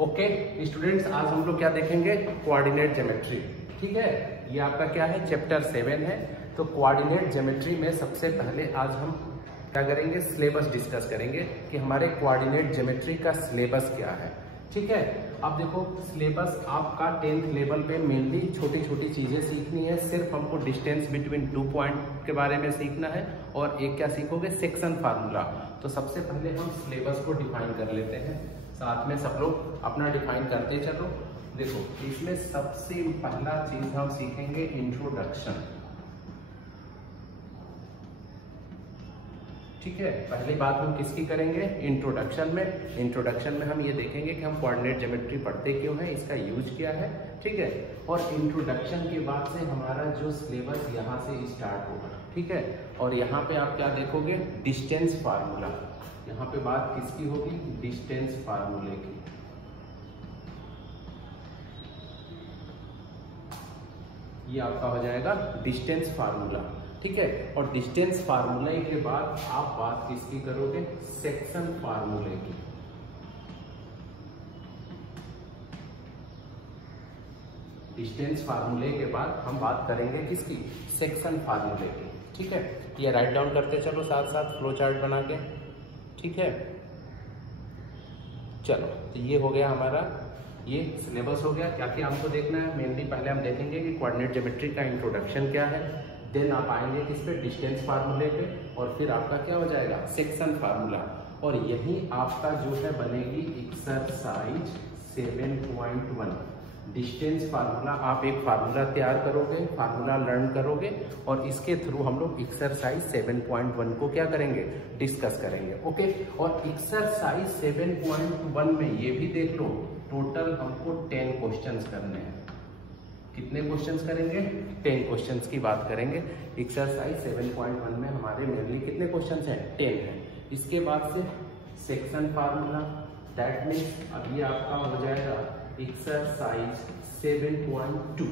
Okay students, आज हम लोग क्या देखेंगे? Coordinate geometry. ठीक है, ये आपका क्या है? चैप्टर 7 है। तो कोऑर्डिनेट ज्योमेट्री में सबसे पहले आज हम क्या करेंगे? सिलेबस डिस्कस करेंगे कि हमारे कोऑर्डिनेट ज्योमेट्री का सिलेबस क्या है। ठीक है, अब देखो सिलेबस आपका 10th लेवल पे मेनली छोटी छोटी चीजें सीखनी है। सिर्फ हमको डिस्टेंस बिटवीन 2 पॉइंट के बारे में सीखना है और एक क्या सीखोगे? Section formula. तो सबसे पहले हम सिलेबस को डिफाइन कर लेते हैं, साथ में सब लोग अपना डिफाइन करते चलो। देखो इसमें सबसे पहला चीज हम सीखेंगे इंट्रोडक्शन। ठीक है, पहली बात हम किसकी करेंगे? इंट्रोडक्शन में। इंट्रोडक्शन में हम ये देखेंगे कि हम कोऑर्डिनेट ज्योमेट्री पढ़ते क्यों है, इसका यूज क्या है। ठीक है, और इंट्रोडक्शन के बाद से हमारा जो सिलेबस यहाँ से स्टार्ट होगा। ठीक है, और यहाँ पे आप क्या देखोगे? Distance formula. यहाँ पे बात किसकी होगी? डिस्टेंस फार्मूले की। ये आपका हो जाएगा डिस्टेंस फार्मूला। ठीक है, और डिस्टेंस फार्मूले के बाद आप बात किसकी करोगे? सेक्शन फार्मूले की। डिस्टेंस फार्मूले के बाद हम बात करेंगे किसकी? सेक्शन फार्मूले की। ठीक है, ये राइट डाउन करते चलो साथ साथ फ्लो चार्ट बना के। ठीक है, चलो तो ये हो गया हमारा, ये सिलेबस हो गया। क्या क्या हमको देखना है? मेनली पहले हम देखेंगे कि कोऑर्डिनेट ज्योमेट्री का इंट्रोडक्शन क्या है, देन आप आएंगे किस पे? डिस्टेंस फार्मूले पे, और फिर आपका क्या हो जाएगा? Section formula. और यही आपका जो है बनेगी एक्सरसाइज 7.1 डिस्टेंस फार्मूला। आप एक फार्मूला तैयार करोगे, फार्मूला लर्न करोगे, और इसके थ्रू हम लोग एक्सरसाइज 7.1 को क्या करेंगे? डिस्कस करेंगे। ओके, और एक्सरसाइज 7.1 में ये भी देख लो, टोटल हमको 10 क्वेश्चंस करने हैं। कितने क्वेश्चंस करेंगे? 10 क्वेश्चंस की बात करेंगे। एक्सरसाइज 7.1 में हमारे मेनली कितने क्वेश्चंस हैं? 10 हैं। इसके बाद से सेक्शन फार्मूला, दैट मीन्स अब ये आपका हो जाएगा एक्सरसाइज 7.2।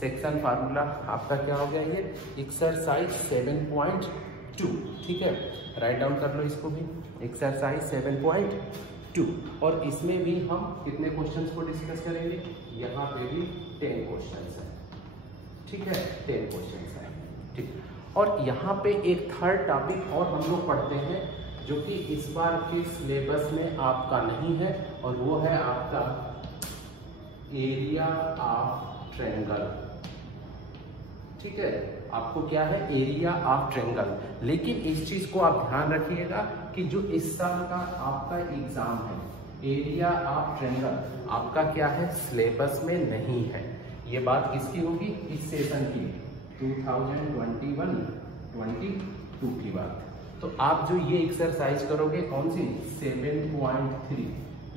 सेक्शन फार्मूला आपका क्या हो गया? ये एक्सरसाइज 7.2। ठीक है, राइट डाउन कर लो इसको भी, एक्सरसाइज 7.2। और इसमें भी हम कितने क्वेश्चंस को डिस्कस करेंगे? यहाँ पे भी 10 क्वेश्चंस है। ठीक है, 10 क्वेश्चंस है। ठीक, और यहाँ पे एक थर्ड टॉपिक और हम लोग पढ़ते हैं जो कि इस बार के सिलेबस में आपका नहीं है, और वो है आपका एरिया ऑफ ट्रायंगल। ठीक है, आपको क्या है? Area of triangle. लेकिन इस चीज को आप ध्यान रखिएगा कि जो इस साल का आपका एग्जाम है, एरिया ऑफ ट्रायंगल आपका क्या है? सिलेबस में नहीं है। ये बात किसकी होगी? इस सेशन की 2021-22 की बात। तो आप जो ये एक्सरसाइज करोगे, कौन सी? 7.3,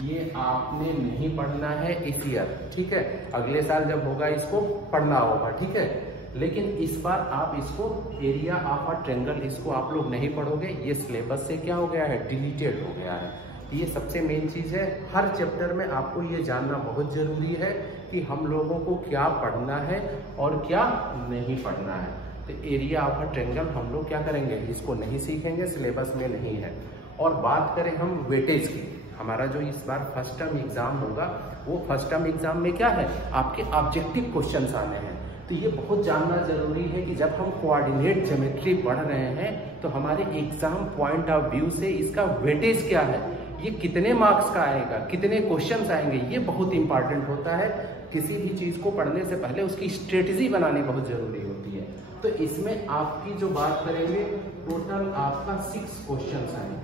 ये आपने नहीं पढ़ना है इस ईयर। ठीक है, अगले साल जब होगा इसको पढ़ना होगा। ठीक है, लेकिन इस बार आप इसको एरिया ऑफ अ ट्रायंगल इसको आप लोग नहीं पढ़ोगे। ये सिलेबस से क्या हो गया है? डिलीटेड हो गया है। ये सबसे मेन चीज है। हर चैप्टर में आपको ये जानना बहुत जरूरी है कि हम लोगों को क्या पढ़ना है और क्या नहीं पढ़ना है। तो एरिया ऑफ अ ट्रायंगल हम लोग क्या करेंगे? इसको नहीं सीखेंगे, सिलेबस में नहीं है। और बात करें हम वेटेज की, हमारा जो इस बार फर्स्ट टर्म एग्जाम होगा, वो फर्स्ट टर्म एग्जाम में क्या है? आपके ऑब्जेक्टिव क्वेश्चंस आने हैं। तो ये बहुत जानना जरूरी है कि जब हम कोऑर्डिनेट ज्योमेट्री पढ़ रहे हैं तो हमारे एग्जाम पॉइंट ऑफ व्यू से इसका वेटेज क्या है, ये कितने मार्क्स का आएगा, कितने क्वेश्चंस आएंगे, ये बहुत इंपॉर्टेंट होता है। किसी भी चीज को पढ़ने से पहले उसकी स्ट्रेटजी बनानी बहुत जरूरी होती है। तो इसमें आपकी जो बात करेंगे, टोटल आपका 6 क्वेश्चंस आएंगे।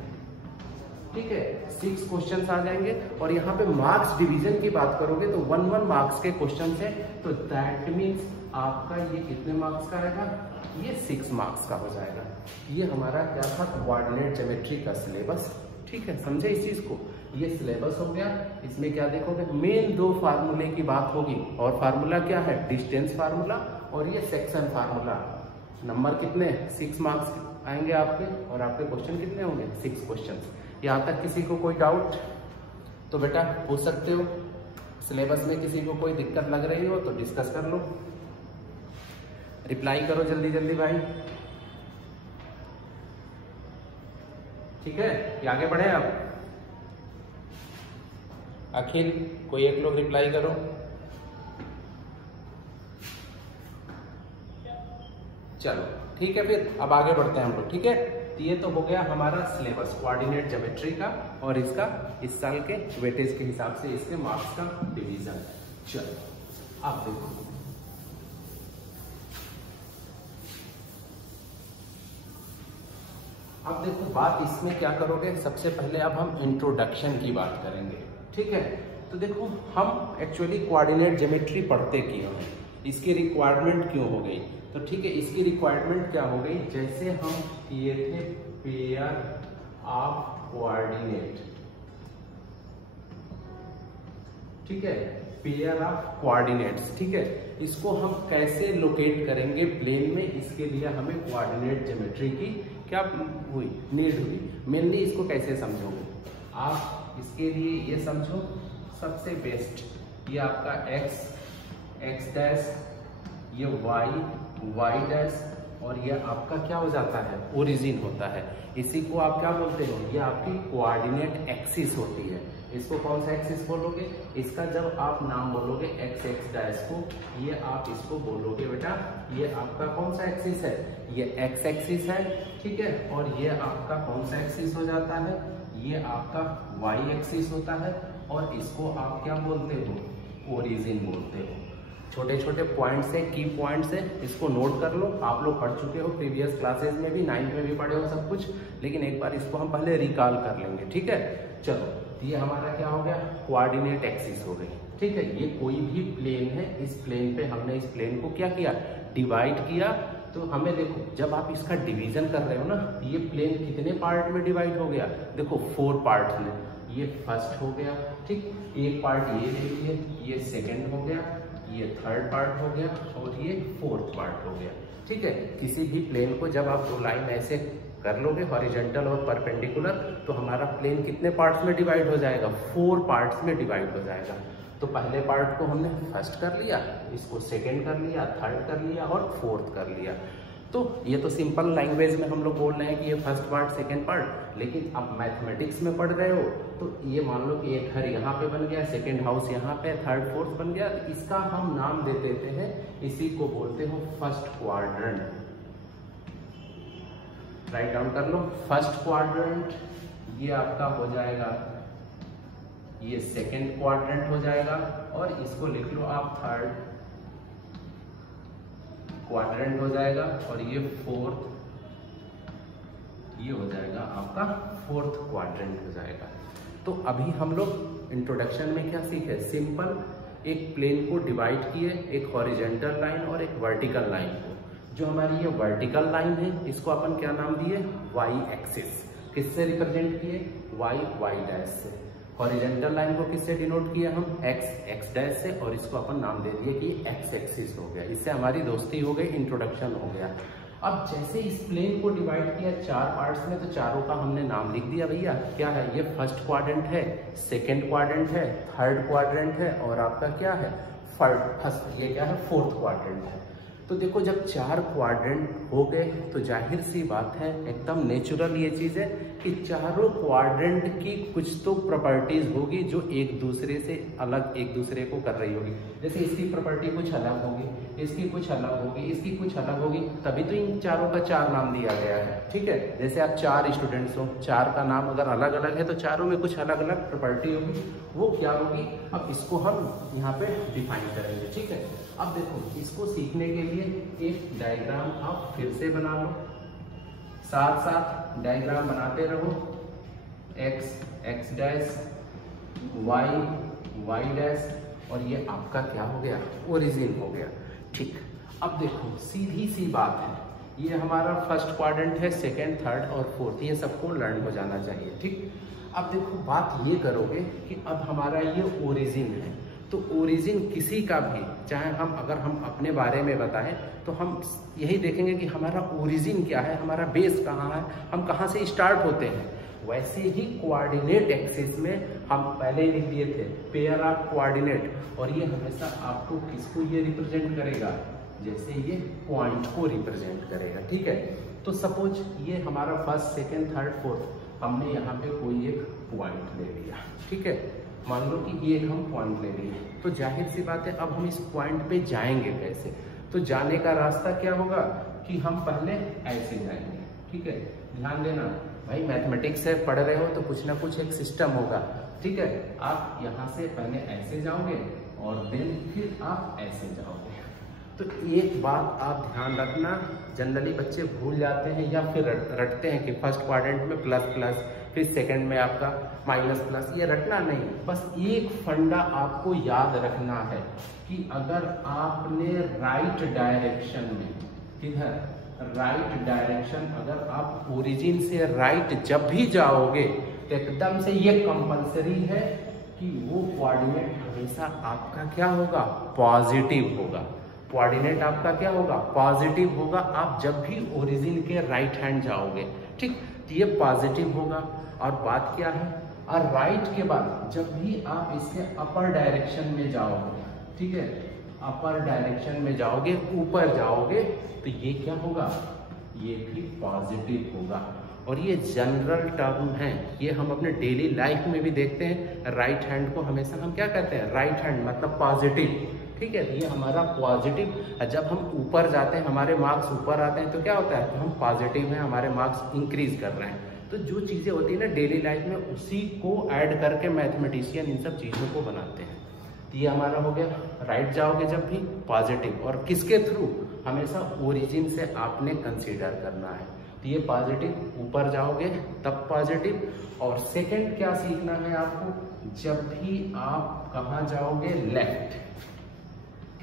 ठीक है, 6 क्वेश्चंस आ जाएंगे। और यहाँ पे मार्क्स डिवीजन की बात करोगे तो 1 मार्क्स के क्वेश्चन है। तो दैट मीन्स आपका ये कितने मार्क्स का आएगा? ये 6 मार्क्स का हो जाएगा। ये हमारा क्या था? कोऑर्डिनेट ज्योमेट्री का सिलेबस। ठीक है, समझे इस चीज को? ये सिलेबस हो गया। इसमें क्या देखोगे? मेन 2 फार्मूले की बात होगी, और फार्मूला क्या है? डिस्टेंस फार्मूला और ये सेक्शन फार्मूला। नंबर कितने? 6 मार्क्स आएंगे आपके, और आपके क्वेश्चन कितने होंगे? 6 क्वेश्चन। यहाँ तक किसी को कोई डाउट तो बेटा पूछ सकते हो। सिलेबस में किसी को कोई दिक्कत लग रही हो तो डिस्कस कर लो, रिप्लाई करो जल्दी जल्दी भाई। ठीक है, ये आगे बढ़े आप। अखिल, कोई एक लोग रिप्लाई करो। चलो ठीक है, फिर अब आगे बढ़ते हैं हम लोग। ठीक है, तो ये तो हो गया हमारा सिलेबस कोऑर्डिनेट ज्योमेट्री का और इसका इस साल के वेटेज के हिसाब से इसके मार्क्स का डिवीजन। चलो अब देखो, अब देखो बात इसमें क्या करोगे, सबसे पहले अब हम इंट्रोडक्शन की बात करेंगे। ठीक है, तो देखो हम एक्चुअली कोऑर्डिनेट ज्योमेट्री पढ़ते क्यों हैं, इसकी रिक्वायरमेंट क्यों हो गई। तो ठीक है, इसकी रिक्वायरमेंट क्या हो गई, जैसे हम किए थे पेयर ऑफ कोऑर्डिनेट। ठीक है, पेयर ऑफ कोऑर्डिनेट्स। ठीक है, इसको हम कैसे लोकेट करेंगे प्लेन में, इसके लिए हमें कोऑर्डिनेट ज्योमेट्री की क्या हुई, नीड हुई। मेनली इसको कैसे समझोगे आप, इसके लिए ये समझो सबसे बेस्ट, ये आपका एक्स डैश, ये वाई डैश, और ये आपका क्या हो जाता है, ओरिजिन होता है। इसी को आप क्या बोलते हो, ये आपकी कोऑर्डिनेट एक्सिस होती है। इसको कौन सा एक्सिस बोलोगे, इसका जब आप नाम बोलोगे एक्स डैश को, ये आप इसको बोलोगे बेटा ये आपका कौन सा एक्सिस है, ये एक्स एक्सिस है। ठीक है, और ये आपका कौन सा एक्सिस हो जाता है, ये आपका वाई एक्सिस होता है, और इसको आप क्या बोलते हो, ओरिजिन बोलते हो। छोटे छोटे पॉइंट्स है, की पॉइंट्स है, इसको नोट कर लो। आप लोग पढ़ चुके हो प्रीवियस क्लासेस में भी, 9th में भी पढ़े हो सब कुछ, लेकिन एक बार इसको हम पहले रिकॉल कर लेंगे। ठीक है, चलो ये हमारा क्या हो गया, कोऑर्डिनेट एक्सिस हो गई। ठीक है, ये कोई भी प्लेन है, इस प्लेन पे हमने इस प्लेन को क्या किया, डिवाइड किया। तो हमें देखो, जब आप इसका डिवीजन कर रहे हो ना, ये प्लेन कितने पार्ट में डिवाइड हो गया, देखो 4 पार्ट में। ये फर्स्ट हो गया, ठीक, एक पार्ट ये ले लिए, ये सेकेंड हो गया, ये थर्ड पार्ट हो गया, और ये फोर्थ पार्ट हो गया। ठीक है, किसी भी प्लेन को जब आप 2 लाइन ऐसे कर लोगे हॉरिजॉन्टल और परपेंडिकुलर, तो हमारा प्लेन कितने पार्ट्स में डिवाइड हो जाएगा, 4 पार्ट्स में डिवाइड हो जाएगा। तो पहले पार्ट को हमने फर्स्ट कर लिया, इसको सेकंड कर लिया, थर्ड कर लिया और फोर्थ कर लिया। तो ये तो सिंपल लैंग्वेज में हम लोग बोल रहे हैं कि ये फर्स्ट पार्ट सेकंड पार्ट, लेकिन अब मैथमेटिक्स में पढ़ रहे हो तो ये मान लो कि एक घर यहाँ पे बन गया, सेकंड हाउस यहाँ पे, थर्ड फोर्थ बन गया, तो इसका हम नाम दे देते हैं, इसी को बोलते हो फर्स्ट क्वाड्रेंट। राइट डाउन कर लो, फर्स्ट क्वाड्रेंट, ये आपका हो जाएगा, ये सेकंड क्वाड्रेंट हो जाएगा, और इसको लिख लो आप थर्ड क्वाड्रेंट हो जाएगा, और ये फोर्थ, ये हो जाएगा आपका फोर्थ क्वाड्रेंट हो जाएगा। तो अभी हम लोग इंट्रोडक्शन में क्या सीखे, सिंपल एक प्लेन को डिवाइड किए, एक हॉरिजॉन्टल लाइन और एक वर्टिकल लाइन को। जो हमारी ये वर्टिकल लाइन है, इसको अपन क्या नाम दिए, वाई एक्सिस। किससे रिप्रेजेंट किए, वाई डैश से। हॉरिजॉन्टल लाइन को किससे डिनोट किया हम, एक्स डैश से, और इसको अपन नाम दे दिए कि एक्स एक्सिस हो गया। इससे हमारी दोस्ती हो गई, इंट्रोडक्शन हो गया। अब जैसे इस प्लेन को डिवाइड किया 4 पार्ट्स में, तो चारों का हमने नाम लिख दिया भैया, क्या है, ये फर्स्ट क्वाड्रेंट है, सेकेंड क्वाड्रेंट है, थर्ड क्वाड्रेंट है, और आपका क्या है, फर्स्ट, ये क्या है, फोर्थ क्वाड्रेंट है। तो देखो जब 4 क्वाड्रेंट हो गए, तो जाहिर सी बात है, एकदम नेचुरल ये चीज है कि चारों क्वाड्रेंट की कुछ तो प्रॉपर्टीज होगी जो एक दूसरे से अलग, एक दूसरे को कर रही होगी। जैसे इसकी प्रॉपर्टी कुछ अलग होगी, इसकी कुछ अलग होगी, इसकी कुछ अलग होगी, तभी तो इन चारों का 4 नाम दिया गया है। ठीक है, जैसे आप 4 स्टूडेंट्स हो, 4 का नाम अगर अलग अलग है, तो चारों में कुछ अलग अलग प्रॉपर्टी होगी, वो क्या होगी, अब इसको हम यहाँ पे डिफाइन करेंगे। ठीक है, अब देखो इसको सीखने के लिए एक डायग्राम आप फिर से बना लो, साथ साथ डायग्राम बनाते रहो, एक्स डैश, वाई डैश, और ये आपका क्या हो गया, ओरिजिन हो गया। ठीक, अब देखो सीधी सी बात है, ये हमारा फर्स्ट क्वाड्रेंट है, सेकेंड, थर्ड और फोर्थ, ये सबको लर्न हो जाना चाहिए। ठीक, अब देखो बात ये करोगे कि अब हमारा ये ओरिजिन है, तो ओरिजिन किसी का भी, चाहे हम अगर हम अपने बारे में बताएं, तो हम यही देखेंगे कि हमारा ओरिजिन क्या है, हमारा बेस कहाँ है, हम कहाँ से स्टार्ट होते हैं। वैसे ही कोऑर्डिनेट एक्सिस में हम पहले लिख दिए थे पेयर ऑफ कोऑर्डिनेट, और ये हमेशा आपको किसको ये रिप्रेजेंट करेगा, जैसे ये पॉइंट को रिप्रेजेंट करेगा। ठीक है, तो सपोज ये हमारा फर्स्ट, सेकेंड, थर्ड, फोर्थ, हमने यहाँ पे कोई एक पॉइंट ले लिया। ठीक है, मान लो कि एक हम पॉइंट ले लिए, तो जाहिर सी बात है अब हम इस पॉइंट पे जाएंगे कैसे। तो जाने का रास्ता क्या होगा कि हम पहले ऐसे जाएंगे, ठीक है। ध्यान देना भाई, मैथमेटिक्स से पढ़ रहे हो तो कुछ ना कुछ एक सिस्टम होगा, ठीक है। आप यहाँ से पहले ऐसे जाओगे और देन फिर आप ऐसे जाओगे। तो एक बात आप ध्यान रखना, जनरली बच्चे भूल जाते हैं या फिर रटते हैं कि फर्स्ट क्वाड्रेंट में प्लस प्लस, फिर सेकंड में आपका माइनस प्लस। ये रटना नहीं, बस एक फंडा आपको याद रखना है कि अगर आपने राइट डायरेक्शन में, किधर राइट डायरेक्शन, अगर आप ओरिजिन से राइट जब भी जाओगे तो एकदम से ये कंपलसरी है कि वो कोऑर्डिनेट हमेशा आपका क्या होगा, पॉजिटिव होगा। कोऑर्डिनेट आपका क्या होगा, पॉजिटिव होगा। आप जब भी ओरिजिन के राइट हैंड जाओगे, ठीक, तो ये पॉजिटिव होगा। और बात क्या है, और राइट के बाद जब भी आप इसके अपर डायरेक्शन में जाओगे, ठीक है, अपर डायरेक्शन में जाओगे, ऊपर जाओगे, तो ये क्या होगा, ये भी पॉजिटिव होगा। और ये जनरल टर्म है, ये हम अपने डेली लाइफ में भी देखते हैं। राइट हैंड को हमेशा हम क्या कहते हैं, राइट हैंड मतलब पॉजिटिव, ठीक है। ये हमारा पॉजिटिव, जब हम ऊपर जाते हैं, हमारे मार्क्स ऊपर आते हैं, तो क्या होता है, तो हम पॉजिटिव हैं, हमारे मार्क्स इंक्रीज कर रहे हैं। तो जो चीजें होती है ना डेली लाइफ में, उसी को ऐड करके मैथमेटिशियन इन सब चीजों को बनाते हैं। तो ये हमारा हो गया, राइट जाओगे जब भी पॉजिटिव, और किसके थ्रू, हमेशा ओरिजिन से आपने कंसीडर करना है। तो ये पॉजिटिव, ऊपर जाओगे तब पॉजिटिव। और सेकंड क्या सीखना है आपको, जब भी आप कहाँ जाओगे, लेफ्ट,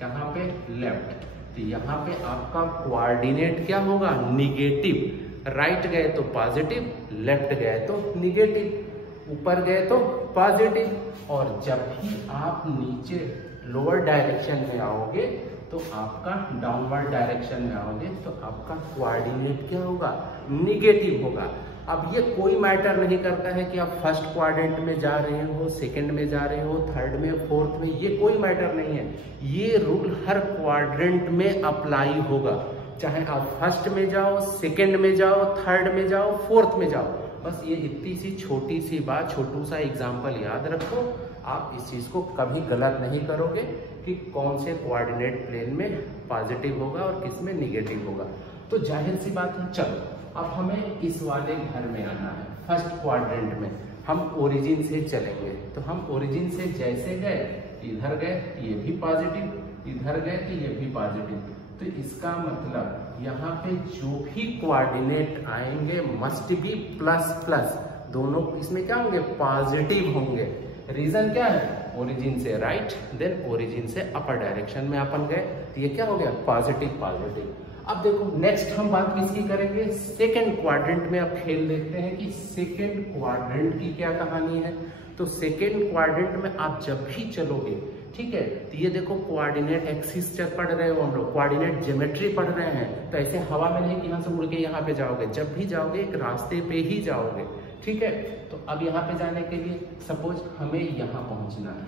कहाँ पे, लेफ्ट, तो यहाँ पे आपका कोऑर्डिनेट क्या होगा, निगेटिव। राइट गए तो पॉजिटिव, लेफ्ट गए तो निगेटिव, ऊपर गए तो पॉजिटिव। और जब भी आप नीचे लोअर डायरेक्शन में आओगे, तो आपका डाउनवर्ड डायरेक्शन में आओगे, तो आपका कोऑर्डिनेट क्या होगा, निगेटिव होगा। अब ये कोई मैटर नहीं करता है कि आप फर्स्ट क्वाड्रेंट में जा रहे हो, सेकंड में जा रहे हो, थर्ड में, फोर्थ में, ये कोई मैटर नहीं है। ये रूल हर क्वाड्रेंट में अप्लाई होगा, चाहे आप फर्स्ट में जाओ, सेकंड में जाओ, थर्ड में जाओ, फोर्थ में जाओ। बस ये इतनी सी छोटी सी बात, छोटू सा एग्जाम्पल याद रखो। आप इस चीज को कभी गलत नहीं करोगे कि कौन से कोऑर्डिनेट प्लेन में पॉजिटिव होगा और किस में निगेटिव होगा। तो जाहिर सी बात है, चलो अब हमें इस वाले घर में आना है, फर्स्ट क्वाड्रेंट में। हम ओरिजिन से चलेंगे, तो हम ओरिजिन से जैसे गए, इधर गए ये भी पॉजिटिव, इधर गए तो ये भी पॉजिटिव। तो इसका मतलब यहाँ पे जो भी कोऑर्डिनेट आएंगे मस्ट बी प्लस प्लस, दोनों इसमें क्या होंगे, पॉजिटिव होंगे। रीजन क्या है, ओरिजिन से राइट, देन ओरिजिन से अपर डायरेक्शन में अपन गए, तो ये क्या हो गया, पॉजिटिव पॉजिटिव। अब देखो नेक्स्ट हम बात किसकी करेंगे, सेकंड क्वाड्रेंट में। अब खेल देखते हैं कि सेकंड क्वाड्रेंट की क्या कहानी है। तो सेकंड क्वाड्रेंट में आप जब भी चलोगे, ठीक है, तो ये देखो कोऑर्डिनेट एक्सिस पढ़ रहे हो हम लोग, कोऑर्डिनेट ज्योमेट्री पढ़ रहे हैं। तो ऐसे हवा में नहीं कि यहाँ से उड़ के यहाँ पे जाओगे, जब भी जाओगे एक रास्ते पे ही जाओगे, ठीक है। तो अब यहाँ पे जाने के लिए सपोज हमें यहाँ पहुंचना है,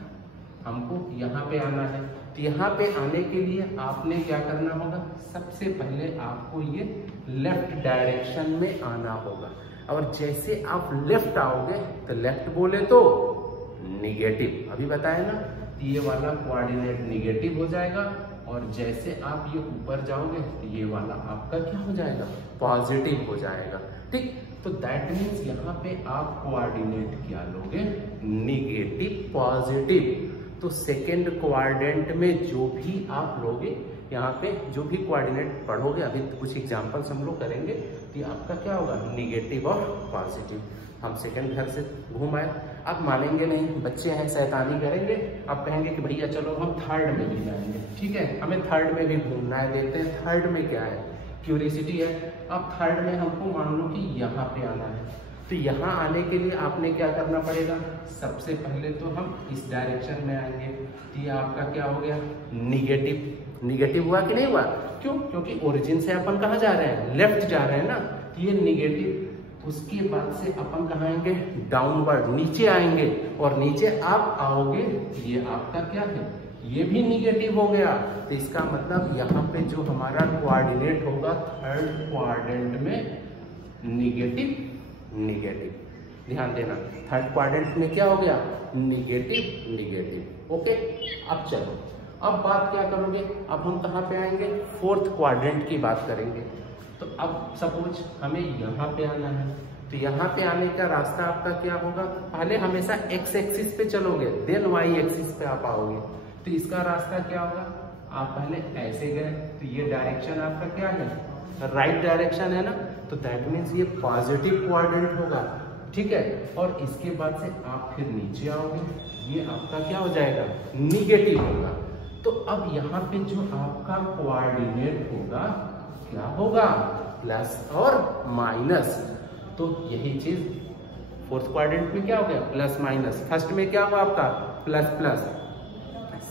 हमको यहाँ पे आना है। तो यहाँ पे आने के लिए आपने क्या करना होगा, सबसे पहले आपको ये लेफ्ट डायरेक्शन में आना होगा। और जैसे आप लेफ्ट आओगे, तो लेफ्ट बोले तो निगेटिव, अभी बताया ना, ये वाला कोऑर्डिनेट निगेटिव हो जाएगा। और जैसे आप ये ऊपर जाओगे, तो ये वाला आपका क्या हो जाएगा, पॉजिटिव हो जाएगा, ठीक। तो दैट मीन्स यहाँ पे आप कोऑर्डिनेट क्या लोगे, निगेटिव पॉजिटिव। तो सेकेंड क्वाड्रेंट में जो भी आप लोगे, यहाँ पे जो भी कोऑर्डिनेट पढ़ोगे, अभी कुछ एग्जांपल्स हम लोग करेंगे, तो आपका क्या होगा, निगेटिव और पॉजिटिव। हम सेकंड घर से घूम आए, अब मानेंगे नहीं, बच्चे हैं, शैतानी करेंगे। अब कहेंगे कि भैया चलो हम थर्ड में भी जाएंगे, ठीक है, हमें थर्ड में भी घूमना है, देखते हैं थर्ड में क्या है, क्यूरियोसिटी है। अब थर्ड में हमको मान लो कि यहाँ पे आना है। तो यहाँ आने के लिए आपने क्या करना पड़ेगा, सबसे पहले तो हम इस डायरेक्शन में आएंगे। तो ये आपका क्या हो गया, निगेटिव। निगेटिव हुआ कि नहीं हुआ, क्यों, क्योंकि ओरिजिन से अपन कहाँ जा रहे हैं, लेफ्ट जा रहे हैं ना, तो ये निगेटिव। उसके बाद से अपन कहाँ आएंगे, डाउनवर्ड, नीचे आएंगे। और नीचे आप आओगे, ये आपका क्या है, ये भी निगेटिव हो गया। तो इसका मतलब यहाँ पे जो हमारा कोऑर्डिनेट होगा थर्ड क्वाड्रेंट में, निगेटिव निगेटिव। ध्यान देना। थर्ड क्वाड्रेंट में क्या हो गया, निगेटिव निगेटिव। ओके, अब चलो, अब बात क्या करोगे, अब हम कहाँ पे आएंगे, फोर्थ क्वाड्रेंट की बात करेंगे। तो अब सपोज हमें यहाँ पे आना है, तो यहाँ पे आने का रास्ता आपका क्या होगा, पहले हमेशा एक्स एक्सिस पे चलोगे, देन वाई एक्सिस पे आप आओगे। तो इसका रास्ता क्या होगा, आप पहले ऐसे गए, तो ये डायरेक्शन आपका क्या है, राइट डायरेक्शन है ना, तो दैट मीन्स ये पॉजिटिव क्वाड्रेंट होगा, ठीक है। और इसके बाद से आप फिर नीचे आओगे, ये आपका क्या हो जाएगा, निगेटिव होगा। तो अब यहाँ पे जो आपका कोऑर्डिनेट होगा क्या होगा, प्लस और माइनस। तो यही चीज फोर्थ क्वाड्रेंट में क्या हो गया, प्लस माइनस। फर्स्ट में क्या हुआ आपका, प्लस प्लस,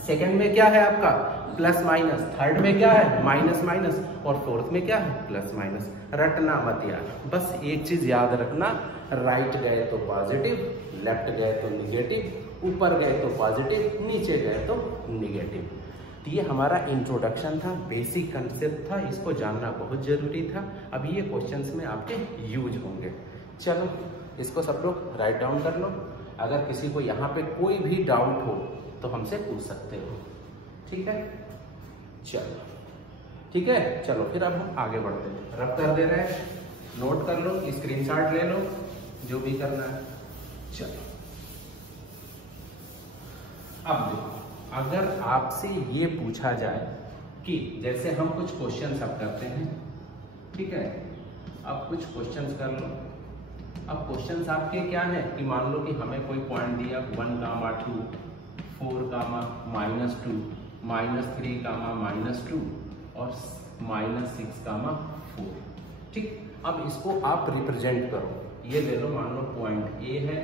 सेकंड में क्या है आपका, प्लस माइनस, थर्ड में क्या है, माइनस माइनस, और फोर्थ में क्या है, प्लस माइनस। रटना मत यार, बस एक चीज याद रखना, राइट गए तो पॉजिटिव, लेफ्ट गए तो निगेटिव, ऊपर गए तो पॉजिटिव, नीचे गए तो निगेटिव। तो ये हमारा इंट्रोडक्शन था, बेसिक कंसेप्ट था, इसको जानना बहुत जरूरी था। अब ये क्वेश्चंस में आपके यूज होंगे। चलो इसको सब लोग राइट डाउन कर लो। अगर किसी को यहाँ पे कोई भी डाउट हो तो हमसे पूछ सकते हो, ठीक है। चलो ठीक है, चलो फिर अब हम आगे बढ़ते हैं। रब कर दे रहे हैं, नोट कर लो, स्क्रीनशॉट ले लो, जो भी करना है। चलो अब देखो, अगर आपसे ये पूछा जाए कि जैसे हम कुछ क्वेश्चंस अब करते हैं, ठीक है, अब कुछ क्वेश्चंस कर लो। अब क्वेश्चंस आपके क्या है कि मान लो कि हमें कोई पॉइंट दिया 1,2, 4, -2, -3, -2 और -6, 4, ठीक। अब इसको आप रिप्रेजेंट करो, ये ले लो, मान लो पॉइंट ए है,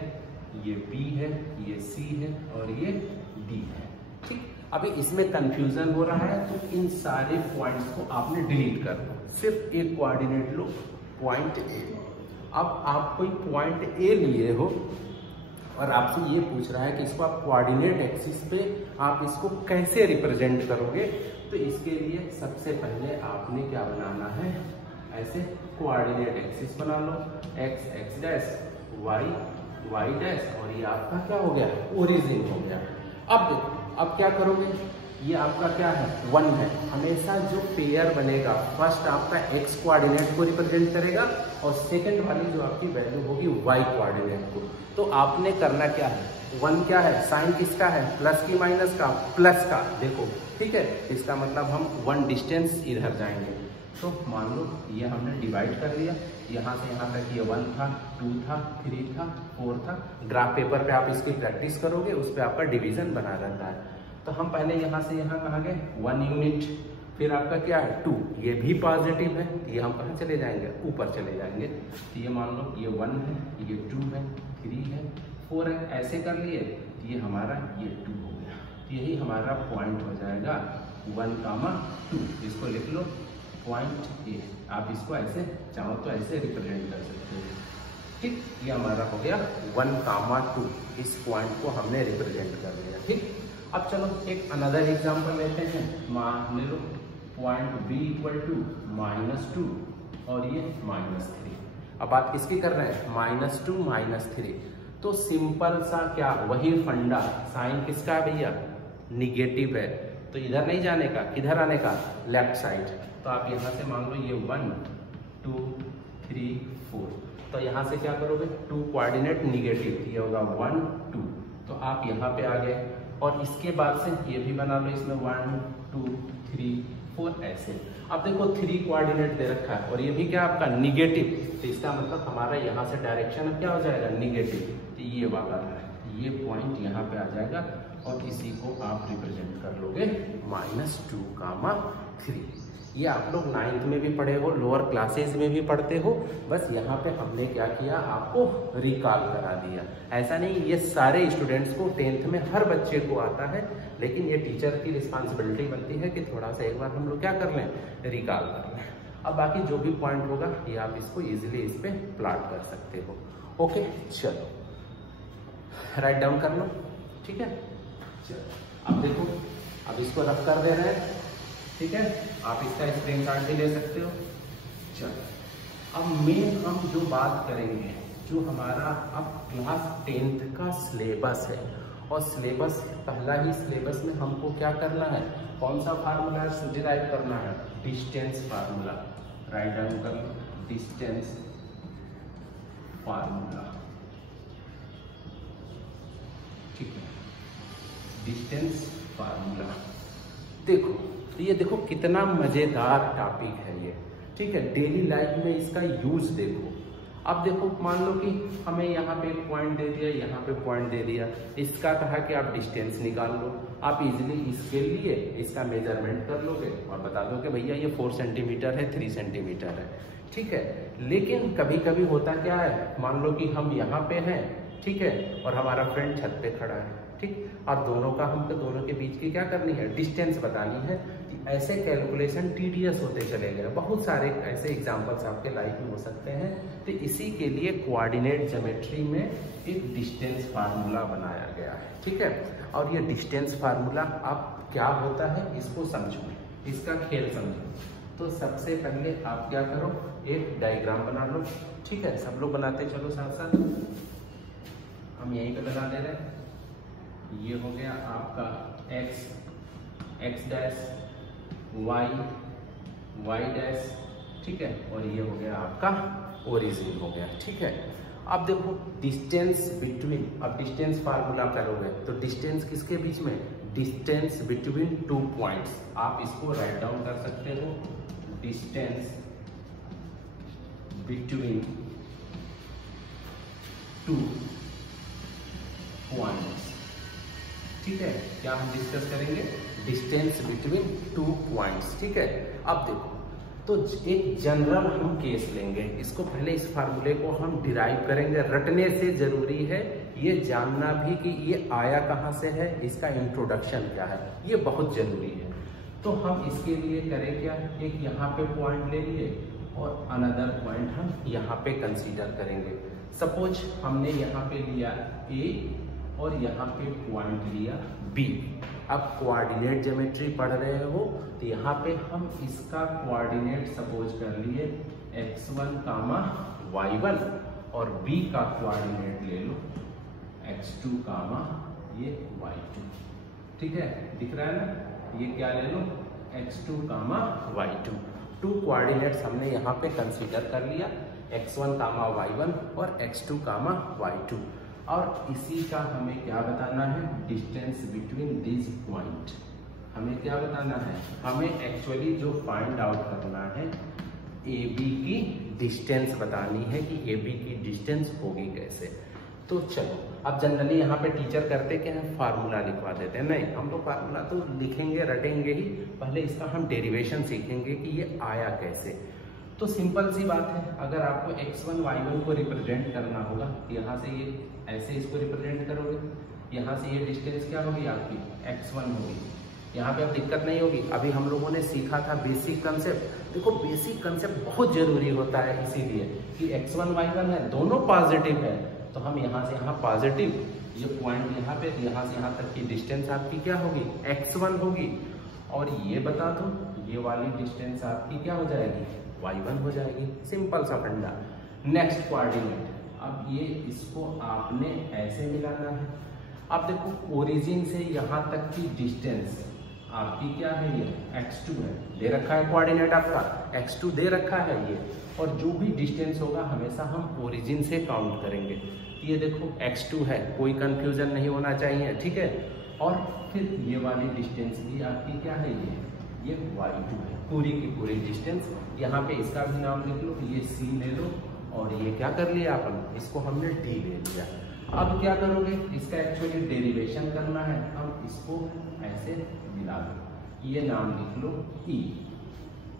ये बी है, ये सी है और ये डी है, ठीक। अभी इसमें कंफ्यूजन हो रहा है तो इन सारे पॉइंट्स को आपने डिलीट कर दो, सिर्फ एक कोऑर्डिनेट लो, पॉइंट ए। अब आप कोई पॉइंट ए लिए हो और आपसे ये पूछ रहा है कि इसको आप कोऑर्डिनेट एक्सिस पे आप इसको कैसे रिप्रेजेंट करोगे, तो इसके लिए सबसे पहले आपने क्या बनाना है, ऐसे कोऑर्डिनेट एक्सिस बना लो, X X dash, Y Y dash, और ये आपका क्या हो गया, ओरिजिन हो गया। अब देखो, अब क्या करोगे, ये आपका क्या है, 1 है। हमेशा जो पेयर बनेगा, फर्स्ट आपका एक्स कोऑर्डिनेट को रिप्रेजेंट करेगा और सेकंड वाली जो आपकी वैल्यू होगी वाई कोऑर्डिनेट को। तो आपने करना क्या है, 1 क्या है, साइन किसका है, प्लस की माइनस का, प्लस का, देखो, ठीक है। इसका मतलब हम 1 डिस्टेंस इधर जाएंगे। तो मान लो ये हमने डिवाइड कर लिया, यहाँ से यहाँ तक ये 1 था, 2 था, 3 था, 4 था। ग्राफ पेपर पे आप इसकी प्रैक्टिस करोगे, उस पर आपका डिवीजन बना रहता है। तो हम पहले यहाँ से यहाँ कहाँ गए, 1 यूनिट, फिर आपका क्या है 2, ये भी पॉजिटिव है, ये हम कहाँ चले जाएंगे, ऊपर चले जाएंगे। तो ये मान लो ये 1 है, ये 2 है, 3 है, 4 है, ऐसे कर लिए, तो ये हमारा ये 2 हो गया। तो यही हमारा पॉइंट हो जाएगा 1,2। इसको लिख लो पॉइंट ए। आप इसको ऐसे चाहो तो ऐसे रिप्रेजेंट कर सकते हो, ठीक। ये हमारा हो गया 1,2, इस पॉइंट को हमने रिप्रेजेंट कर लिया, ठीक। अब चलो एक अनदर एग्जांपल लेते हैं, मान लो पॉइंट बी इक्वल टू -2 और ये -3। अब बात किसकी कर रहे हैं, -2 -3। तो सिंपल सा क्या, वही फंडा, साइन किसका है भैया, निगेटिव है, तो इधर नहीं जाने का, किधर आने का, लेफ्ट साइड। तो आप यहाँ से मान लो ये 1 2 3 4, तो यहाँ से क्या करोगे, 2 कोऑर्डिनेट निगेटिव, ये होगा 1 2, तो आप यहाँ पे आ गए। और इसके बाद से ये भी बना लो, इसमें 1 2 3 4 ऐसे। अब देखो 3 कोऑर्डिनेट दे रखा है और ये भी क्या आपका निगेटिव, तो इसका मतलब हमारा यहाँ से डायरेक्शन क्या हो जाएगा, निगेटिव। तो ये वाला है, ये पॉइंट यहाँ पे आ जाएगा और इसी को आप रिप्रेजेंट कर लोगे -2, 3। ये आप लोग 9th में भी पढ़े हो, लोअर क्लासेस में भी पढ़ते हो, बस यहाँ पे हमने क्या किया, आपको रिकॉल करा दिया। ऐसा नहीं ये सारे स्टूडेंट्स को 10th में हर बच्चे को आता है, लेकिन ये टीचर की रिस्पॉन्सिबिलिटी बनती है कि थोड़ा सा एक बार हम लोग क्या कर लें, रिकॉल कर लें। अब बाकी जो भी पॉइंट होगा ये आप इसको इजीली इस पे प्लॉट कर सकते हो। ओके, चलो राइट डाउन कर लो, ठीक है। चलो अब देखो, अब इसको रफ कर दे रहे हैं, ठीक है। आप इसका स्क्रीनशॉट भी ले सकते हो। चलो अब मेन हम जो बात करेंगे, जो हमारा अब क्लास 10th का सिलेबस है, और सिलेबस पहला ही सिलेबस में हमको क्या करना है, कौन सा फार्मूला डिराइव करना है, डिस्टेंस फार्मूला। राइट डाउन कर लो, डिस्टेंस फार्मूला, ठीक है, डिस्टेंस फार्मूला। देखो ये देखो कितना मजेदार टॉपिक है ये, ठीक है। डेली लाइफ में इसका यूज देखो। अब देखो मान लो कि हमें यहाँ पे एक पॉइंट दे दिया, यहाँ पे पॉइंट दे दिया, इसका कहा कि आप डिस्टेंस निकाल लो। आप इजीली इसके लिए इसका मेजरमेंट कर लोगे और बता दोगे भैया ये 4 सेंटीमीटर है, 3 सेंटीमीटर है, ठीक है। लेकिन कभी कभी होता क्या है, मान लो कि हम यहाँ पे हैं, ठीक है, और हमारा फ्रेंड छत पे खड़ा है, ठीक, और दोनों का हमको दोनों के बीच की क्या करनी है, डिस्टेंस बतानी है। ऐसे कैलकुलेशन टीडियस होते चले गए। बहुत सारे ऐसे एग्जांपल्स आपके लाइफ में हो सकते हैं। तो इसी के लिए कोऑर्डिनेट ज्योमेट्री में एक डिस्टेंस फार्मूला बनाया गया है, ठीक है। और ये डिस्टेंस फार्मूला आप क्या होता है इसको समझो, इसका खेल समझो। तो सबसे पहले आप क्या करो, एक डायग्राम बना लो, ठीक है। सब लोग बनाते चलो साथ साथ, हम यहीं पे लगा दे रहे हैं। ये हो गया आपका एक्स डैश, वाई डैश, ठीक है, और ये हो गया आपका ओरिजिन हो गया, ठीक है। अब देखो डिस्टेंस बिटवीन, अब डिस्टेंस फार्मूला करोगे तो डिस्टेंस किसके बीच में, डिस्टेंस बिटवीन 2 पॉइंट्स। आप इसको राइट डाउन कर सकते हो, डिस्टेंस बिटवीन 2 पॉइंट्स, ठीक है। क्या हम डिस्कस करेंगे, डिस्टेंस बिटवीन 2 पॉइंट्स, ठीक है। अब देखो तो एक जनरल हम केस लेंगे, इसको पहले इस फार्मूले को हम डिराइव करेंगे। रटने से जरूरी है ये जानना भी कि ये आया कहाँ से है, इसका इंट्रोडक्शन क्या है, ये बहुत जरूरी है। तो हम इसके लिए करें क्या, एक यहाँ पे पॉइंट ले लिए और अनदर पॉइंट हम यहाँ पे कंसीडर करेंगे। सपोज हमने यहाँ पे लिया ए और यहाँ पे पॉइंट लिया बी। अब कोऑर्डिनेट ज्योमेट्री पढ़ रहे हो तो यहाँ पे हम इसका कोऑर्डिनेट सपोज कर लिए x1, y1 और b का कोऑर्डिनेट ले लो x2, ये y2, ठीक है। दिख रहा है ना, ये क्या ले लो x2, y2। 2 कोऑर्डिनेट्स हमने यहाँ पे कंसीडर कर लिया, x1, y1 और x2, y2। और इसी का हमें क्या बताना है, डिस्टेंस बिटवीन दिस पॉइंट। हमें क्या बताना है, हमें एक्चुअली जो फाइंड आउट करना है ए बी की डिस्टेंस बतानी है कि ए बी की डिस्टेंस होगी कैसे। तो चलो अब जनरली यहाँ पे टीचर करते क्या है, फार्मूला लिखवा देते हैं। नहीं, हम लोग फार्मूला तो लिखेंगे, रटेंगे ही, पहले इसका हम डेरिवेशन सीखेंगे कि ये आया कैसे। तो सिंपल सी बात है, अगर आपको x1, y1 को रिप्रेजेंट करना होगा, यहाँ से ये ऐसे इसको रिप्रेजेंट करोगे, यहाँ से ये डिस्टेंस क्या होगी आपकी x1 होगी। यहाँ पे अब दिक्कत नहीं होगी। अभी हम लोगों ने सीखा था बेसिक कंसेप्ट। देखो बेसिक कंसेप्ट बहुत जरूरी होता है, इसीलिए कि x1, y1 है, दोनों पॉजिटिव है, तो हम यहाँ से यहाँ पॉजिटिव, ये पॉइंट यहाँ पे, यहाँ से यहाँ तक की डिस्टेंस आपकी क्या होगी, x1 होगी। और ये बता दो ये वाली डिस्टेंस आपकी क्या हो जाएगी, y1 हो जाएगी। सिंपल सा फंडा। नेक्स्ट कोऑर्डिनेट, अब ये इसको आपने ऐसे मिलाना है। अब देखो ओरिजिन से यहाँ तक की डिस्टेंस आपकी क्या है, ये x2 है, दे रखा है कोऑर्डिनेट आपका x2 दे रखा है ये। और जो भी डिस्टेंस होगा हमेशा हम ओरिजिन से काउंट करेंगे। ये देखो x2 है, कोई कंफ्यूजन नहीं होना चाहिए, ठीक है। और फिर ये वाली डिस्टेंस भी आपकी क्या है, ये y2 है, पूरी की पूरी डिस्टेंस। यहाँ पे इसका भी नाम लिख लो, ये c ले लो, और ये क्या कर लिया अपन, इसको हमने d ले लिया। अब क्या करोगे, इसका एक्चुअली डेरिवेशन करना है, हम इसको ऐसे मिला दो, ये नाम लिख लो e,